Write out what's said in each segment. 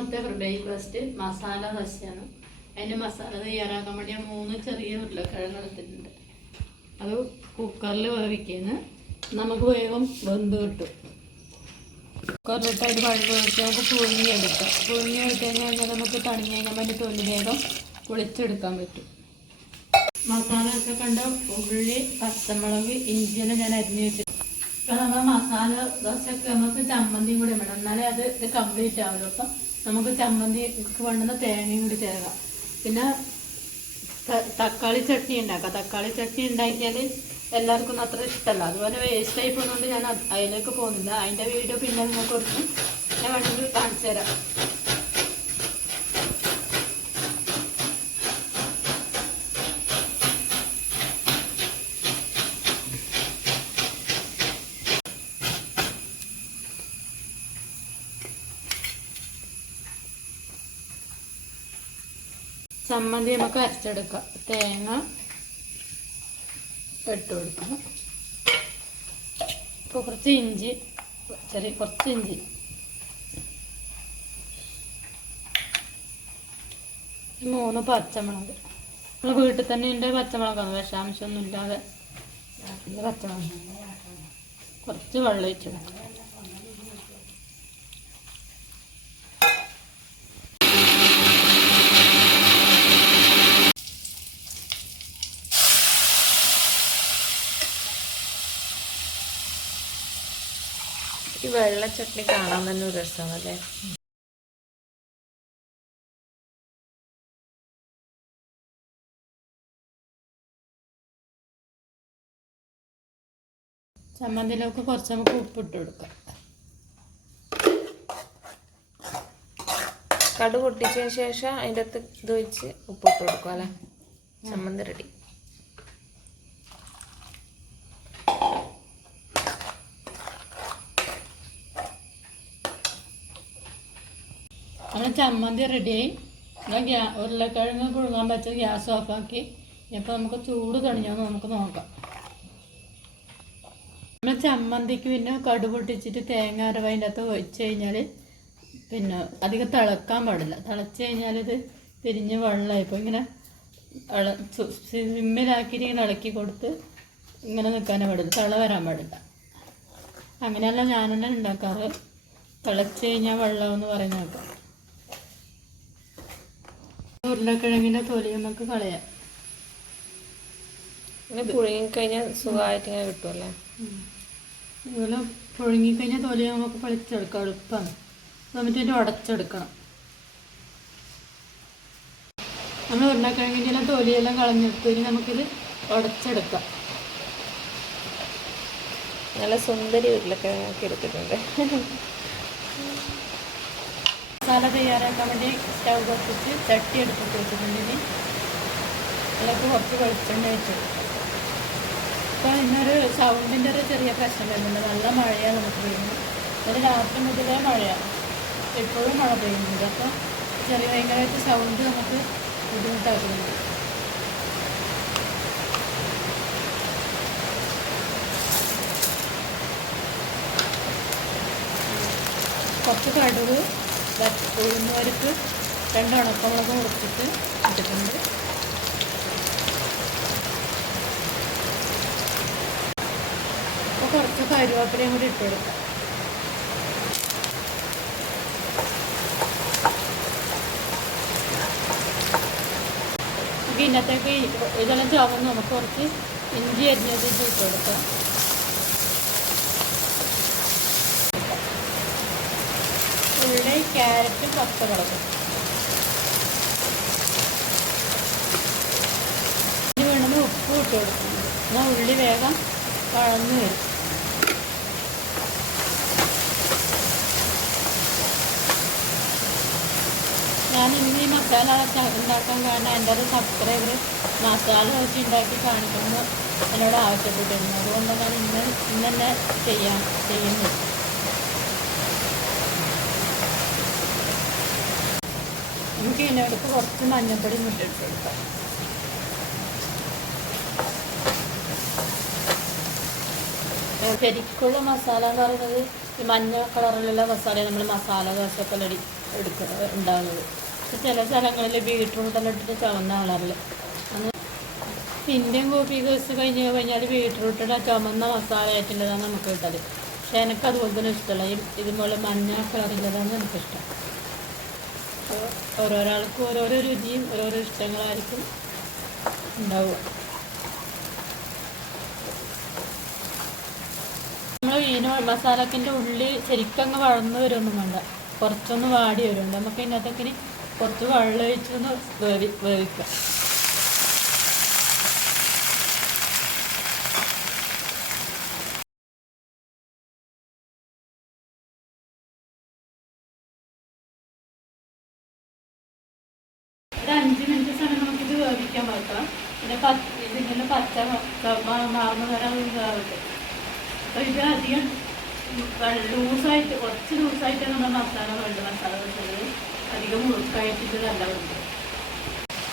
ഇന്നത്തെ ബ്രേക്ക്ഫാസ്റ്റ് മസാല ദോശയാണ്. അതിൻ്റെ മസാല തയ്യാറാക്കാൻ വേണ്ടി 3 ചെറിയ ഉരുളക്കിഴങ്ങ് എടുത്തിട്ടുണ്ട്. അത് കുക്കറിൽ വേവിക്കുന്നു. നമുക്ക് വേഗം വെന്ത് കിട്ടും. കുക്കറിലിട്ട് ഒരു വെള്ളം ഒഴിച്ച് നമുക്ക് പുഴുങ്ങിയെടുക്കാം. പുഴുങ്ങിയെടുത്ത് കഴിഞ്ഞാൽ നമുക്ക് തണിഞ്ഞ് കഴിഞ്ഞാൽ വേണ്ടി തൊലി വേഗം പൊളിച്ചെടുക്കാൻ പറ്റും. മസാല ഒക്കെ കണ്ട ഉള്ളി, പച്ചമുളക്, ഇഞ്ചിയെല്ലാം ഞാൻ അരിഞ്ഞ് വെച്ചിട്ട് ഇപ്പം നമ്മൾ മസാല ദോശയൊക്കെ നമുക്ക് ചമ്മന്തിയും കൂടി വേണം, എന്നാലേ ഇത് കംപ്ലീറ്റ് ആവുള്ളൂ. അപ്പം നമുക്ക് ചമ്മന്തിക്ക് വേണ്ടുന്ന തേങ്ങയും കൂടി ചേർക്കാം. പിന്നെ തക്കാളി ചട്നി ഉണ്ടാക്കാം. തക്കാളി ചട്നി ഉണ്ടാക്കിയാൽ എല്ലാവർക്കും ഒന്നും അത്ര ഇഷ്ടമല്ല. അതുപോലെ വേസ്റ്റ് ആയി പോകുന്നതുകൊണ്ട് ഞാൻ അതിലേക്ക് പോകുന്നില്ല. അതിൻ്റെ വീഡിയോ പിന്നെ നിങ്ങൾക്ക് കൊടുത്ത് ഞാൻ വേണമെങ്കിൽ കാണിച്ചു തരാം. ചമ്മന്തി നമുക്ക് അരച്ചെടുക്കാം. തേങ്ങ ഇട്ട് കൊടുക്കണം. ഇപ്പോൾ കുറച്ച് ഇഞ്ചി, കുറച്ച് ഇഞ്ചി, മൂന്ന് പച്ചമുളക്. നമ്മൾ വീട്ടിൽ തന്നെ ഉണ്ട് പച്ചമുളകാണ്, വിഷാംശമൊന്നും ഇല്ലാതെ പച്ചമുളക്. കുറച്ച് വെള്ളം ഒഴിച്ചെടുക്കാം. ഈ വെള്ള ചട്നി കാണാൻ തന്നെ ഒരു രസമാണല്ലേ. ചമ്മന്തിയിലൊക്കെ കുറച്ച് നമുക്ക് ഉപ്പിട്ട് കൊടുക്കാം. കടുക് പൊട്ടിച്ചതിന് ശേഷം അതിൻ്റെ അകത്ത് ഇത് വെച്ച് ഉപ്പിട്ട് കൊടുക്കുക അല്ലേ. ചമ്മന്തി റെഡി. അങ്ങനെ ചമ്മന്തി റെഡിയായി. ഉരുളക്കിഴങ്ങ് പുഴുങ്ങാൻ വെച്ച് ഗ്യാസ് ഓഫാക്കി. ഇപ്പോൾ നമുക്ക് ചൂട് തണിഞ്ഞോന്ന് നമുക്ക് നോക്കാം. നമ്മൾ ചമ്മന്തിക്ക് പിന്നെ കടുക് പൊട്ടിച്ചിട്ട് തേങ്ങ അരവ് അതിൻ്റെ അകത്ത് ഒഴിച്ച് കഴിഞ്ഞാൽ പിന്നെ അധികം തിളക്കാൻ പാടില്ല. തിളച്ച് കഴിഞ്ഞാൽ ഇത് തിരിഞ്ഞ് വെള്ളമായിപ്പോൾ ഇങ്ങനെ സിമ്മിലാക്കിയിട്ട് ഇങ്ങനെ ഇളക്കി കൊടുത്ത് ഇങ്ങനെ നിൽക്കാനേ പാടില്ല, തിള വരാൻ പാടില്ല. അങ്ങനെയല്ല ഞാൻ തന്നെ ഉണ്ടാക്കാറ്. തിളച്ച് കഴിഞ്ഞാൽ വെള്ളമെന്ന് പറഞ്ഞ് നോക്കാം. ഉരുളക്കിഴങ്ങിൻ്റെ തൊലി നമുക്ക് കളയാം. പുഴുങ്ങിക്കഴിഞ്ഞാൽ സുഖമായിട്ട് ഇങ്ങനെ കിട്ടുമല്ലേ. അതുപോലെ പുഴുങ്ങിക്കഴിഞ്ഞാൽ തൊലി നമുക്ക് പൊളിച്ചെടുക്കാം, എളുപ്പമാണ്. എന്നിട്ട് ഉടച്ചെടുക്കണം. നമ്മൾ ഉരുളക്കിഴങ്ങിൻ്റെ തൊലിയെല്ലാം കളഞ്ഞെടുത്ത് കഴിഞ്ഞാൽ നമുക്കിത് ഉടച്ചെടുക്കാം. നല്ല സുന്ദരി ഉരുളക്കിഴങ്ങൊക്കെ എടുത്തിട്ടുണ്ട്. മസാല തയ്യാറാക്കാൻ വേണ്ടി സ്റ്റൗ കത്തിച്ച് ചട്ടി എടുത്തിട്ട് വെച്ചിട്ടുണ്ടെങ്കിൽ അതിലേക്ക് കുറച്ച് വെളിച്ചെണ്ണ വെച്ചെടുക്കും. ഇപ്പോൾ ഇന്നൊരു സൗണ്ടിൻ്റെ ഒരു ചെറിയ പ്രശ്നം വരുന്നുണ്ട്. നല്ല മഴയാണ് നമുക്ക് പെയ്യുന്നത്. ഒരു രാത്രി മുതലേ മഴയാണ്, എപ്പോഴും മഴ പെയ്യുന്നുണ്ട്. അപ്പോൾ ഭയങ്കരമായിട്ട് സൗണ്ട് നമുക്ക് ബുദ്ധിമുട്ടാക്കുന്നുണ്ട്. കുറച്ച് കടുക്, ഉഴുന്നുപരിപ്പ്, 2 ഉണക്കമുളക് മുറിച്ചിട്ട് ഇട്ടിട്ടുണ്ട്. അപ്പോൾ കുറച്ച് കരുവേപ്പിലയും കൂടി ഇട്ട് കൊടുക്കാം. ഇന്നത്തേക്ക് ഇതെല്ലാം ചുവന്ന് നമുക്ക് കുറച്ച് ഇഞ്ചി അരിഞ്ഞത് ഇട്ട് കൊടുക്കാം. ഉള്ളി, ക്യാരറ്റ്, പച്ചമുളക്. ഇനി വേണമെങ്കിൽ ഉപ്പ് ഇട്ട് കൊടുക്കണം. എന്നാൽ ഉള്ളി വേഗം വഴന്ന് വരും. ഞാൻ ഇന്ന് ഈ മസാല ഉണ്ടാക്കാൻ കാരണം എൻ്റെ ഒരു സബ്സ്ക്രൈബർ മസാല വെച്ച് ഉണ്ടാക്കി കാണിക്കുമെന്ന് എന്നോട് ആവശ്യപ്പെട്ടിരുന്നു. അതുകൊണ്ട് ഞാൻ ഇന്ന് തന്നെ ചെയ്യുന്നു. നമുക്ക് ഇതിനടുത്ത് കുറച്ച് മഞ്ഞൾപ്പൊടി ഇട്ടിട്ട് കൊടുക്കാം. ശരിക്കുള്ള മസാല എന്ന് പറയുന്നത് ഈ മഞ്ഞ കളറിലുള്ള മസാല നമ്മൾ മസാല ദോശയൊക്കെ ഉണ്ടാകുന്നത്. ചില സ്ഥലങ്ങളിൽ ബീട്രൂട്ടെല്ലാം ഇട്ടിട്ട് ചുവന്ന കളറിൽ അന്ന് ഇന്ത്യൻ കോഫി കേസ് കഴിഞ്ഞാൽ ബീട്രൂട്ടിൻ്റെ ചുമന്ന മസാല ആയിട്ടുള്ളതാണ് നമുക്ക് കിട്ടത്. പക്ഷെ എനിക്ക് അതുപോലെ തന്നെ ഇഷ്ടമല്ല. ഇതുപോലെ മഞ്ഞ കളറിലുള്ളതാണ് എനിക്കിഷ്ടം. ഓരോരാൾക്കും ഓരോരോ രുചിയും ഓരോരോ ഇഷ്ടങ്ങളായിരിക്കും ഉണ്ടാവുക. നമ്മൾ മസാലക്കിൻ്റെ ഉള്ളിൽ ശരിക്കങ്ങ് വഴന്ന് വരുമൊന്നും വേണ്ട, കുറച്ചൊന്ന് വാടി വരുന്നുണ്ട്. നമുക്ക് ഇതിനകത്തേക്ക് ഇനി കുറച്ച് വെള്ളം ഒഴിച്ചൊന്ന് വേവിക്കാം. ഒരു 5 മിനിറ്റ് സമയം നമുക്കിത് വേവിക്കാൻ വെക്കാം. പിന്നെ ഇതിങ്ങനെ പച്ച മാറുന്ന വരെ അത് വേവട്ടെ. അപ്പോൾ ഇത് അധികം ലൂസായിട്ട്, കുറച്ച് ലൂസായിട്ട് നമ്മൾ മസാല വെച്ചത് അധികം മുറുക്കായിട്ടിട്ട് നല്ല ഉണ്ട്.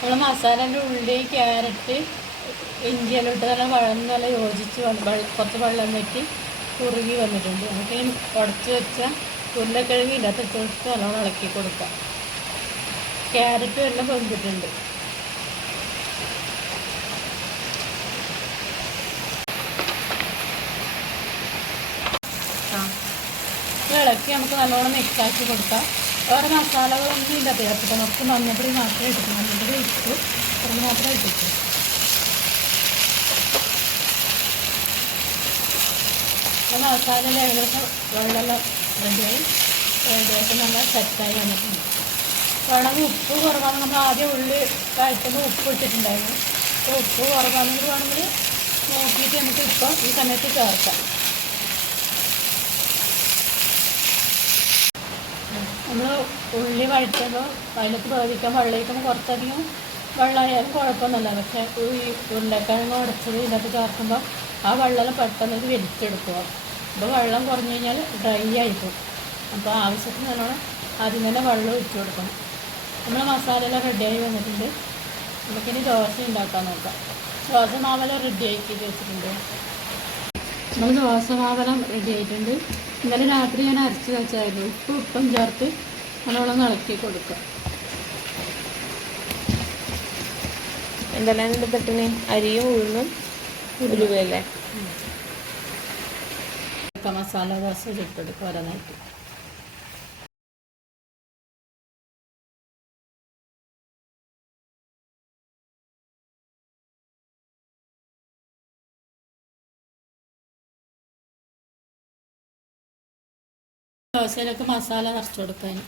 നമ്മൾ മസാലേൻ്റെ ഉള്ളി ക്യാരറ്റ് ഇഞ്ചിയെല്ലാം ഇട്ട് നല്ല നല്ല യോജിച്ച് കുറച്ച് വെള്ളം വെറ്റി കുറുകി വന്നിട്ടുണ്ട്. നമുക്ക് ഉടച്ച് വെച്ച ഉരുളക്കിഴങ്ങ് ഇതിനകത്ത് ഇട്ട് നല്ലോണം ഇളക്കി കൊടുക്കാം. ക്യാരറ്റും എല്ലാം വെന്തിട്ടുണ്ട്. ഇളക്കി നമുക്ക് നല്ലോണം മിക്സാക്കി കൊടുക്കാം. വേറെ മസാലകളൊന്നും ഇല്ല ചേർത്തിട്ട്. നമുക്ക് മഞ്ഞപ്പൊടി മാത്രമേ ഇട്ടിട്ട്, മഞ്ഞപ്പൊടി ഇട്ടു കുറച്ച് മാത്രമേ ഇട്ടിട്ടു. മസാല ഏകദേശം വെള്ളമെല്ലാം റെഡിയായി ഏകദേശം നല്ല സെറ്റായി വന്നിട്ടുണ്ട്. വേണമെങ്കിൽ ഉപ്പ് കുറവാണെങ്കിൽ നമ്മൾ ആദ്യം ഉള്ളി കഴിക്കുമ്പോൾ ഉപ്പ് ഇട്ടിട്ടുണ്ടായിരുന്നു. അപ്പോൾ ഉപ്പ് കുറവാണെങ്കിൽ വേണമെങ്കിൽ നോക്കിയിട്ട് നമുക്ക് ഇപ്പോൾ ഈ സമയത്ത് ചേർക്കാം. നമ്മൾ ഉള്ളി വഴറ്റുമ്പോൾ അതിലേക്ക് വേവിക്കാൻ വെള്ളം ഒഴിക്കുമ്പോൾ കുറച്ചധികം വെള്ളമായാലും കുഴപ്പമൊന്നുമില്ല. പക്ഷേ ഈ ഉരുളക്കിഴങ്ങ് ഉടച്ചത് ഇതിനകത്ത് ചേർക്കുമ്പോൾ ആ വെള്ളം പെട്ടെന്ന് ഇത് വലിച്ചെടുക്കുക. അപ്പോൾ വെള്ളം കുറഞ്ഞു കഴിഞ്ഞാൽ ഡ്രൈ ആയിരിക്കും. അപ്പോൾ ആവശ്യത്തിന് നല്ലോണം ആദ്യം തന്നെ വെള്ളം ഒഴിച്ചു കൊടുക്കണം. നമ്മൾ മസാലയെല്ലാം റെഡിയായി വന്നിട്ടുണ്ട്. നമുക്കിനി ദോശ ഉണ്ടാക്കാൻ നോക്കാം. ദോശ മാവെല്ലാം റെഡിയാക്കി വെച്ചിട്ടുണ്ട്. നമ്മൾ ദോശ മാവെല്ലാം റെഡി ആയിട്ടുണ്ട്. ഇന്നലെ രാത്രി ഞാൻ അരച്ച് വെച്ചായിരുന്നു. ഉപ്പും ചേർത്ത് നല്ലോണം ഇളക്കി കൊടുക്കുക. എന്തെല്ലാം എടുത്തിട്ടിന് അരിയും ഉഴുന്നും ഉലുവയല്ലേ. മസാല ദോശ ചുട്ടെടുക്കുക ഓരോന്നായിട്ട്. ദോശയിലൊക്കെ മസാല നിറച്ച് കൊടുക്കാൻ.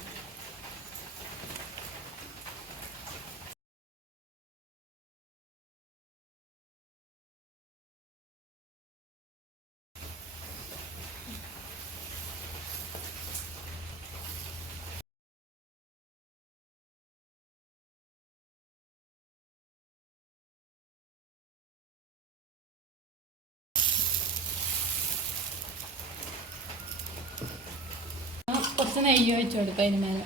കുറച്ച് നെയ്യ് ഒഴിച്ച് കൊടുക്കുക അതിന് മേലെ.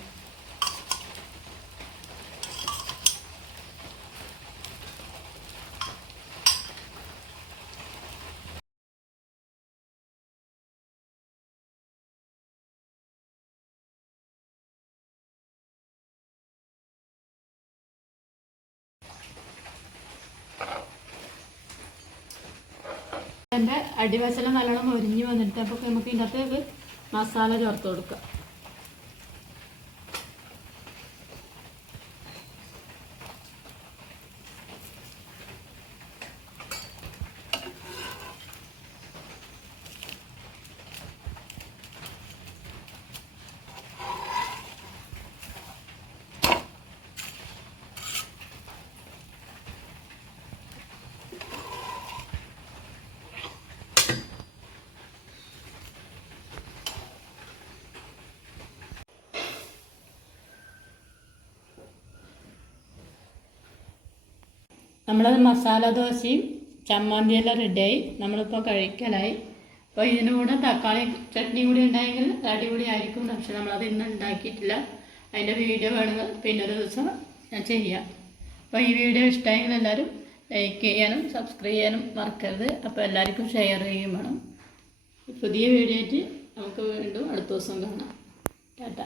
എൻ്റെ അടിവശം നല്ലോണം മൊരിഞ്ഞ് വന്നിട്ട് അപ്പോൾ നമുക്ക് ഇതിനകത്തേക്ക് മസാല ചേർത്ത് കൊടുക്കുക. നമ്മളത് മസാല ദോശയും ചമ്മന്തിയെല്ലാം റെഡിയായി. നമ്മളിപ്പോൾ കഴിക്കലായി. അപ്പോൾ ഇതിന് കൂടെ തക്കാളി ചട്നി കൂടി ഉണ്ടായെങ്കിൽ അടിപൊളി ആയിരിക്കും. പക്ഷെ നമ്മളത് ഇന്ന് ഉണ്ടാക്കിയിട്ടില്ല. അതിൻ്റെ വീഡിയോ വേണമെങ്കിൽ പിന്നൊരു ദിവസം ഞാൻ ചെയ്യാം. അപ്പോൾ ഈ വീഡിയോ ഇഷ്ടമായെങ്കിൽ എല്ലാവരും ലൈക്ക് ചെയ്യാനും സബ്സ്ക്രൈബ് ചെയ്യാനും മറക്കരുത്. അപ്പോൾ എല്ലാവർക്കും ഷെയർ ചെയ്യുകയും വേണം. പുതിയ വീഡിയോ ആയിട്ട് നമുക്ക് വീണ്ടും അടുത്ത ദിവസം കാണാം. ടാറ്റ.